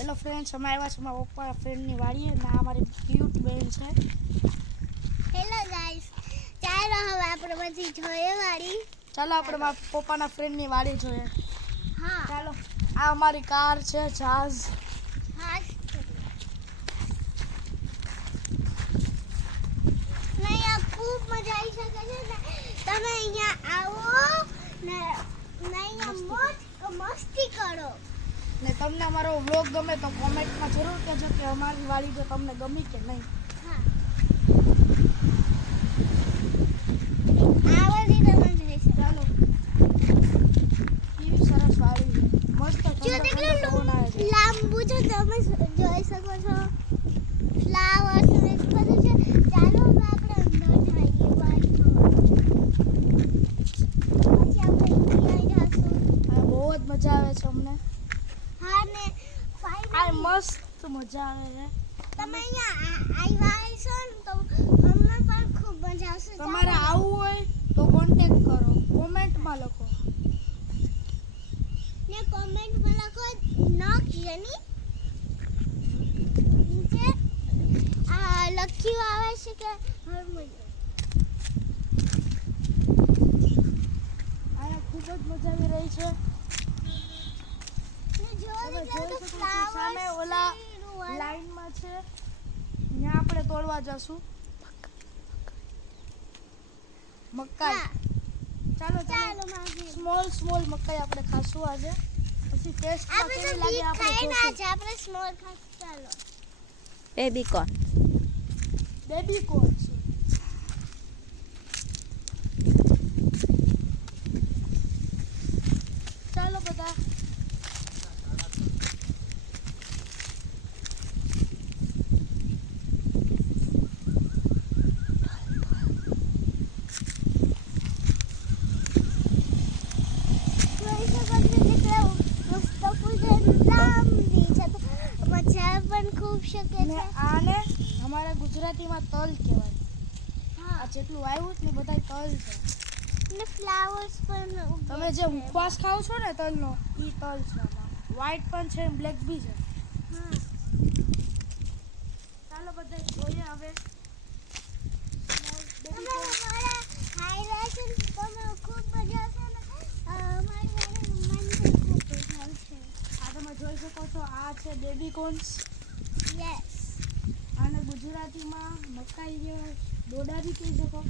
Hello friends, અમે આવ્યા છે મારા પપ્પા ફ્રેન્ડની વાડીએ ને આ મારી ક્યુટ બેન છે. હેલો ગાઈસ, ચાલો હવે આપણે બધી જોઈએ વાડી. ચાલો આપણે મારા પપ્પાના ફ્રેન્ડની વાડી જોઈએ. હા ચાલો, આ અમારી કાર છે જાઝ. હા નહીં, આ ખૂબ મજા આવી શકે છે ને. તમે અહીંયા આવો ને અહીંયા મસ્તી કરો. ને તમને અમારો વ્લોગ ગમે તો કોમેન્ટમાં જરૂર કહેજો કે અમારી વાડી જો તમને ગમી કે નહીં. હા આ બધી તમે જોઈ શકો. ચાલો, કેવી સરસ વાડી છે, મસ્ત જો ઠંડો ઠંડો પવન આવે છે. લાંબુ છે, તમે જોઈ શકો છો. ફ્લાવર્સ ને બધું છે. ચાલો હવે આપણે અંદર જઈએ વાડીમાં. પછી આપણે અહીંયા જઈશું. આ બહુ જ મજા આવે છે અમને. હા ને આ ફાઇનલી મસ્ત મજા આવે છે. તમે અહીંયા આવ્યા હશો ને તો અમને પણ ખૂબ મજા આવશે. તમારે આવવું હોય તો કોન્ટેક્ટ કરો, કોમેન્ટમાં લખો. ને કોમેન્ટમાં લખો નોકિયાની નીચે આ લખ્યું આવે છે કે હરમુજો. અહીંયા ખૂબ જ મજા આવી રહી છે. ને જો તમે જોઈ શકો છો ફ્લાવર્સ સામે ઓલા લાઈનમાં છે, ત્યાં આપણે તોડવા જશું મકાઈ. હા ચાલો ચાલો માસી. સ્મોલ મકાઈ આપણે ખાશું આજે, પછી ટેસ્ટમાં આપણે કેવી તો લાગે બીટ આપણે ખાઈને જોશું. આજે આપણે સ્મોલ ખાશું. ચાલો બેબી કોર્ન. બેબી કોર્ન છે. ચાલો બધા, જોઈ શકો છો કેટલા મસ્ત ફૂલ છે. લાંબી છે તો મજા પણ ખૂબ શકે ને છે. આને અમારા ગુજરાતીમાં તલ કહેવાય. હા આ જેટલું આવ્યું છે ને બધાય તલ છે. ને ફ્લાવર્સ પણ ઉગે તમે જે છે. ઉપવાસ ખાવ છો ને તલનો, એ તલ છે આમાં. વ્હાઈટ પણ છે, બ્લેક બી છે. હા ચાલો બધા જોઈએ હવે. તમે અમારા હાઈ રહેશે ને તમે ખૂબ મજા આવશે ને અમારી વાળે રમવાની પણ ખૂબ મજા આવશે. આ તમે જોઈ શકો છો, આ છે બેબી કોર્ન્સ. યસ આને ગુજરાતીમાં મકાઈ જે ડોડા બી કહી શકો.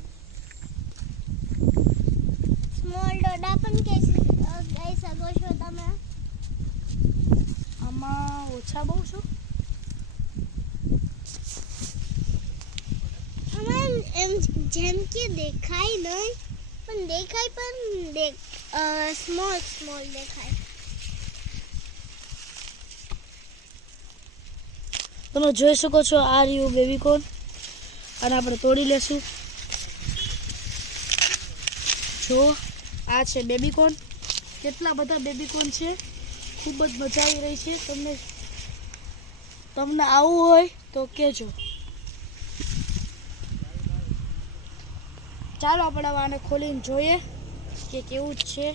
સ્મોલ ડોડા પણ કહી શકો છો તમે. આમાં ઓછા બહુ છું. અમારે એમ જેમ કે દેખાય નહીં પણ દેખાય પણ સ્મોલ દેખાય. તમે જોઈ શકો છો, આ રહ્યું બેબી કોર્ન. અને આપણે તોડી લેશું. જો આ છે બેબી કોર્ન. કેટલા બધા બેબી કોર્ન છે, ખૂબ જ મજા આવી રહી છે. તમને આવવું હોય તો કહેજો. ચાલો આપણે હવે આને ખોલીને જોઈએ કે કેવું જ છે.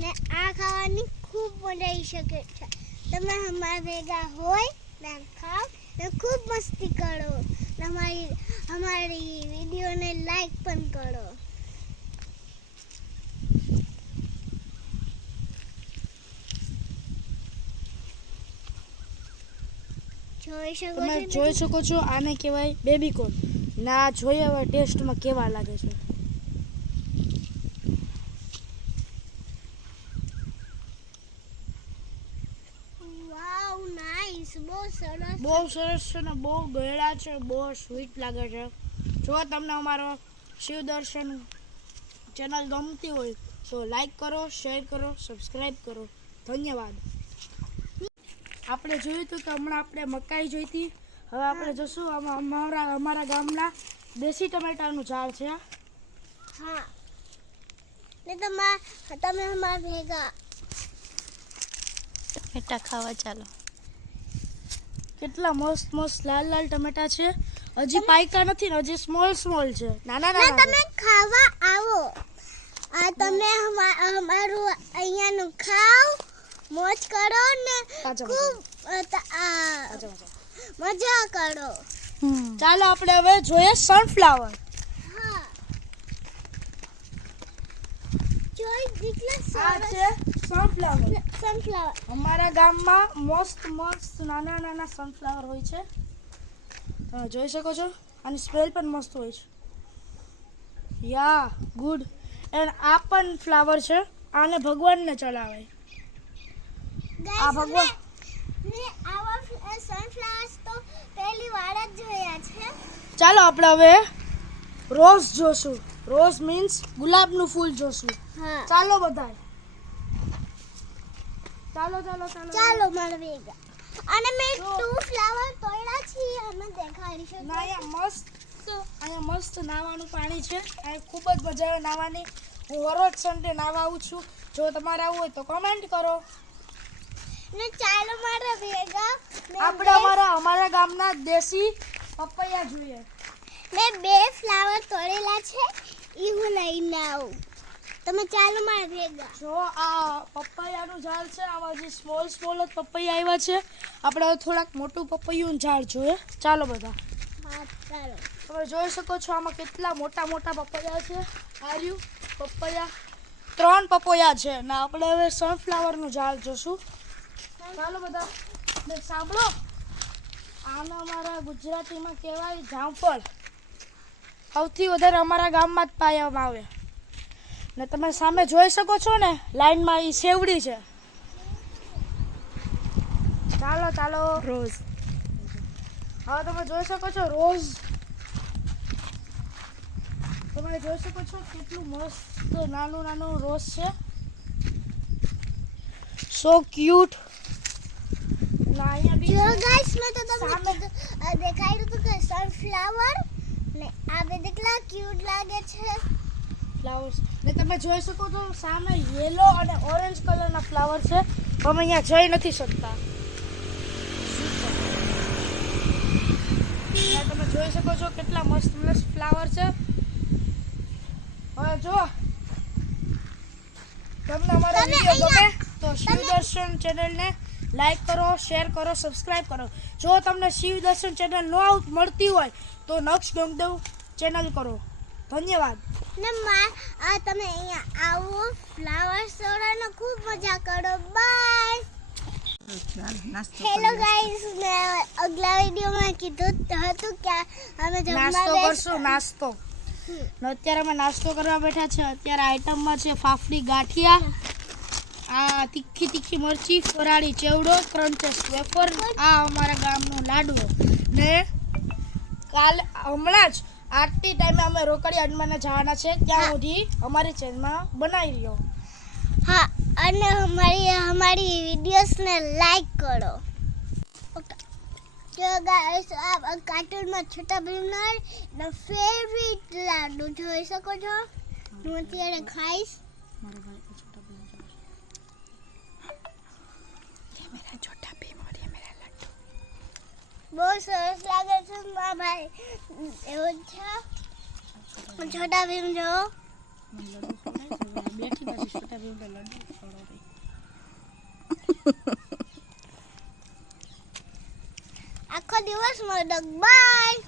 ને આ ખાવાની ખૂબ મજા આવી શકે છે. તમે અમારા ભેગા હોય ને ખાઓ ને ખૂબ મસ્તી કરો ને અમારી વિડીયોને લાઈક પણ કરો. જોઈ શકો તમે છો જોઈ શકો છો, આને કહેવાય બેબી કોર્ન. ના જોઈએ હવે ટેસ્ટમાં કેવા લાગે છે. વાવ નાઈસ, બહુ સરસ. બહુ સરસ છે ને બહુ ગળ્યા છે, બહુ સ્વીટ લાગે છે. જો તમને અમારો શિવદર્શન ચેનલ ગમતી હોય તો લાઈક કરો, શેર કરો, સબસ્ક્રાઈબ કરો. ધન્યવાદ. આપણે જોયું હતું કે હમણાં આપણે મકાઈ જોઈતી. હવે આપણે જોશું અમારા ગામના દેશી ટમેટાનું ઝાડ છે. હા ને તમે અમારા ભેગા ટમેટા ખાવા ચાલો. કેટલા મસ્ત લાલ ટમેટા છે. હજી પાક્યા નથી ને, હજી સ્મોલ છે, નાના તમે ખાવા આવો. આ તમે અમારું અહીંયાનું ખાવ, મોજ કરો ને તાજા ખૂબ મજા કરો. ચાલો આપણે હવે જોઈએ સનફ્લાવર. હા, જોઈ દીકલા આ સરસ છે સનફ્લાવર. સનફ્લાવર. અમારા ગામમાં મસ્ત નાના નાના સનફ્લાવર હોય છે. તમે જોઈ શકો છો. આની સ્મેલ પણ મસ્ત હોય છે. યા ગુડ. એન્ડ આ પણ ફ્લાવર છે. આને ભગવાનને ચડાવાય. આ ભગવાન મેં આવા સનફ્લાવર્સ તો પહેલી વાર જ જોયા છે. ચાલો આપણે હવે રોઝ જોશું. રોઝ મીન્સ ગુલાબનું ફૂલ જોશું. હા, ચાલો બધા. ચાલો ચાલો મારા ભેગા. અને મેં 2 ફ્લાવર તોડ્યા છે અને દેખાડી શકું. ના, અહીંયા મસ્ત નાવાનું પાણી છે. અહીંયા ખૂબ જ મજા આવે નાવાની. હું હરોજ સન્ડે નાવા આવું છું. જો તમારે આવું હોય તો કમેન્ટ કરો. ને ચાલો મારા ભેગા. આપણે અમારા ગામના દેશી પપૈયા જોઈએ. મેં 2 ફ્લાવર તોડેલા છે, ઈ હું લઈને આવું. તમે ચાલો મારા ભેગા. જો આ પપૈયાનું ઝાડ છે. આમાં જે સ્મોલ જ પપૈયા આવ્યા છે. આપણે હવે થોડાક મોટું પપૈયું ઝાડ જોઈએ. ચાલો બધા. હા, ચાલો. તમે જોઈ શકો છો આમાં કેટલા મોટા પપૈયા છે. આર્યું પપૈયા 3 પપૈયા છે. ને આપણે હવે સનફ્લાવરનું ઝાડ જોશું. ચાલો બધા. ને સાંભળો, આને અમારા ગુજરાતીમાં કહેવાય જામફળ. સૌથી વધારે અમારા ગામમાં જ પાવામાં આવે. ને તમે સામે જોઈ શકો છો ને લાઈનમાં, એ સેવડી છે. ચાલો રોઝ. હવે તમે જોઈ શકો છો રોઝ. તમે જોઈ શકો છો કેટલું મસ્ત નાનું રોઝ છે. સો ક્યુટ. ના અહીંયા બી જો ગાઈસ, મેં તો તમને સામે દેખાડ્યું હતું કે સનફ્લાવર ને આ બે કેટલા ક્યુટ લાગે છે. ફ્લાવર્સ. ને તમે જોઈ શકો છો સામે યેલો અને ઓરેન્જ કલરના ફ્લાવર છે. અમે અહીંયા જઈ નથી શકતા. અહીંયા તમે જોઈ શકો છો કેટલા મસ્ત ફ્લાવર છે. હવે જો તમને અમારો વિડીયો ગમે તો શિવદર્શન ચેનલને લાઈક કરો, શેર કરો, સબસ્ક્રાઇબ કરો. જો તમને શિવદર્શન ચેનલ ન મળતી હોય તો નક્ષ ડોંગદેવ ચેનલ કરો. ધન્યવાદ. ને તમે અહીંયા આવો, ફ્લાવર તોડવાનો ખૂબ મજા કરો. બાય. હેલો ગાઈસ, મેં અગલા વિડીયોમાં કીધું હતું કે અમે નાસ્તો કરશું. નાસ્તો અત્યારે અમે નાસ્તો કરવા બેઠા છે. અત્યારે આઈટમમાં છે ફાફડી ગાંઠિયા, આ તીખી મરચી, ફરાળી ચેવડો, ક્રન્ચેસ વેફર, આ અમારા ગામનો લાડવો. ને કાલે હમણાં જ આટલી ટાઈમે અમે રોકડી અડમાને જવાના છે. ત્યાં સુધી અમારી ચેનલમાં બનાવી રહ્યો. હા, અને અમારી વિડીયોઝને લાઈક કરો. જો ગાઈસ, આ કાર્ટૂનમાં છોટા ભીમનો ફેવરિટ લાડુ જોઈ શકો છો. હું અત્યારે ખાઈશ. બહુ સરસ લાગે છે મારા ભાઈ. એવું છે છોટા ભીમ જો. આખો દિવસ મોડક. બાય.